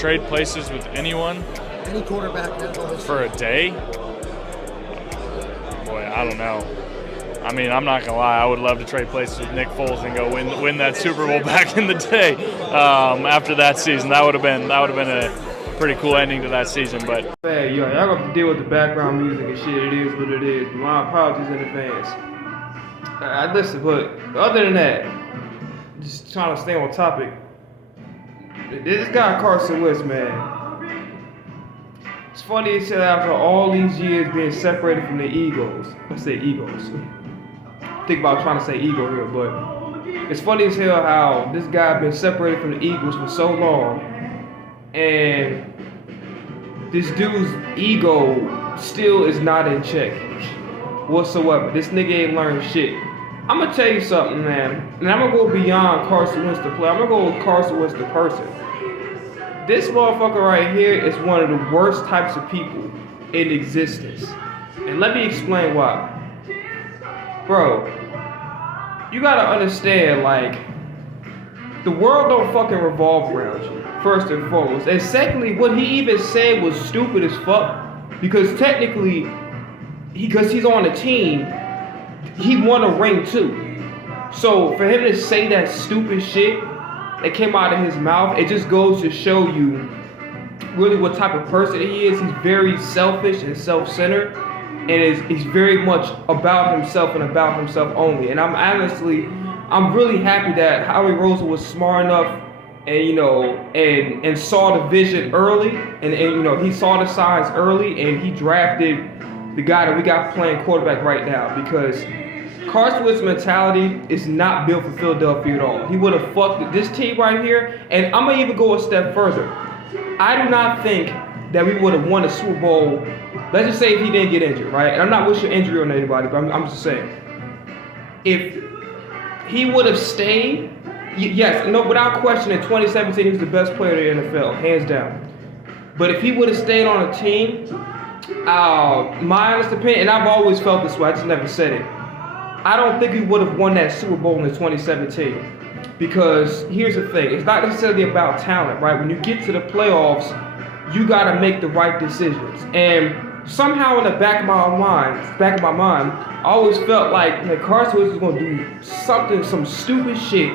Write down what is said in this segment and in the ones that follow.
trade places with anyone. Any quarterback in NFL history. For a day? Boy, I don't know. I mean, I'm not gonna lie. I would love to trade places with Nick Foles and go win that Super Bowl back in the day. After that season, that would have been a pretty cool ending to that season. But man, y'all got to deal with the background music and shit. It is what it is. But my apologies in advance. I listen, but other than that, just trying to stay on topic. This guy Carson Wentz, man. It's funny as hell after all these years being separated from the Eagles. Let's say Eagles. Think about trying to say Eagle here, but it's funny as hell how this guy been separated from the Eagles for so long, and this dude's ego still is not in check whatsoever. This nigga ain't learned shit. I'm gonna tell you something, man, and I'm gonna go beyond Carson Wentz the player. I'm gonna go with Carson Wentz the person. This motherfucker right here is one of the worst types of people in existence. And let me explain why. Bro, you gotta understand, like, the world don't fucking revolve around you, first and foremost. And secondly, what he even said was stupid as fuck. Because technically, because he's on a team, he won a ring too. So for him to say that stupid shit that came out of his mouth, it just goes to show you really what type of person he is. He's very selfish and self-centered, and he's very much about himself and about himself only. And I'm really happy that Howie Roseman was smart enough and and saw the vision early, and he saw the signs early, and he drafted the guy that we got playing quarterback right now, because Carson Wentz's mentality is not built for Philadelphia at all. He would have fucked this team right here, and I'm gonna even go a step further. I do not think that we would have won a Super Bowl. Let's just say if he didn't get injured, right? And I'm not wishing injury on anybody, but I'm just saying, if he would have stayed, yes, no, without question, in 2017 he was the best player in the NFL, hands down. But if he would have stayed on a team, my honest opinion, and I've always felt this way, I just never said it, I don't think we would have won that Super Bowl in 2017. Because here's the thing, it's not necessarily about talent, right? When you get to the playoffs, you gotta make the right decisions. And somehow in the back of my mind, I always felt like Carson Wentz was gonna do some stupid shit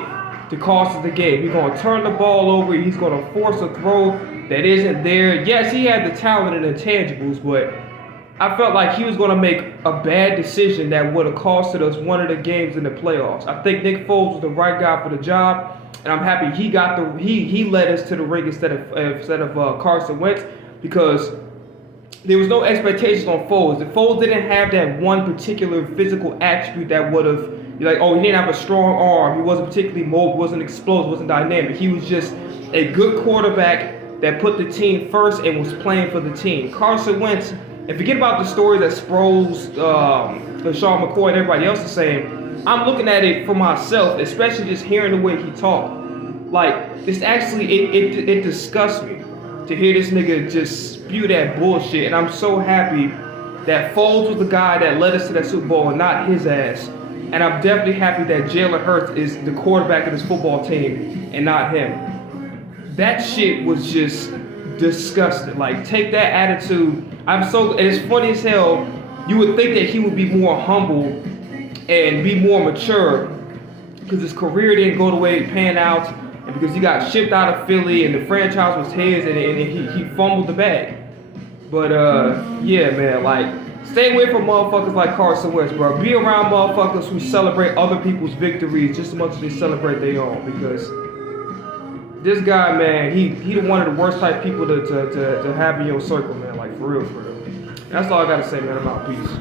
to cost us the game. He's gonna turn the ball over, he's gonna force a throw that isn't there. Yes, he had the talent and intangibles, but I felt like he was going to make a bad decision that would have costed us one of the games in the playoffs. I think Nick Foles was the right guy for the job, and I'm happy he led us to the ring instead of Carson Wentz, because there was no expectations on Foles. If Foles didn't have that one particular physical attribute that would have, like, oh, he didn't have a strong arm, he wasn't particularly mobile, wasn't explosive, wasn't dynamic. He was just a good quarterback that put the team first and was playing for the team. Carson Wentz, and forget about the story that Sproles, Sean McCoy, and everybody else is saying. I'm looking at it for myself, especially just hearing the way he talked. Like, it's actually, it disgusts me to hear this nigga just spew that bullshit. And I'm so happy that Foles was the guy that led us to that Super Bowl and not his ass. And I'm definitely happy that Jalen Hurts is the quarterback of this football team and not him. That shit was just disgusting. Like, take that attitude. And it's funny as hell. You would think that he would be more humble and be more mature, because his career didn't go the way it panned out, and because he got shipped out of Philly and the franchise was his, and he fumbled the bag. But yeah, man, like, stay away from motherfuckers like Carson Wentz, bro. Be around motherfuckers who celebrate other people's victories just as much as they celebrate their own, because this guy, man, he one of the worst type people to have in your circle, man. Like, for real, for real. That's all I gotta say, man. I'm out. Peace.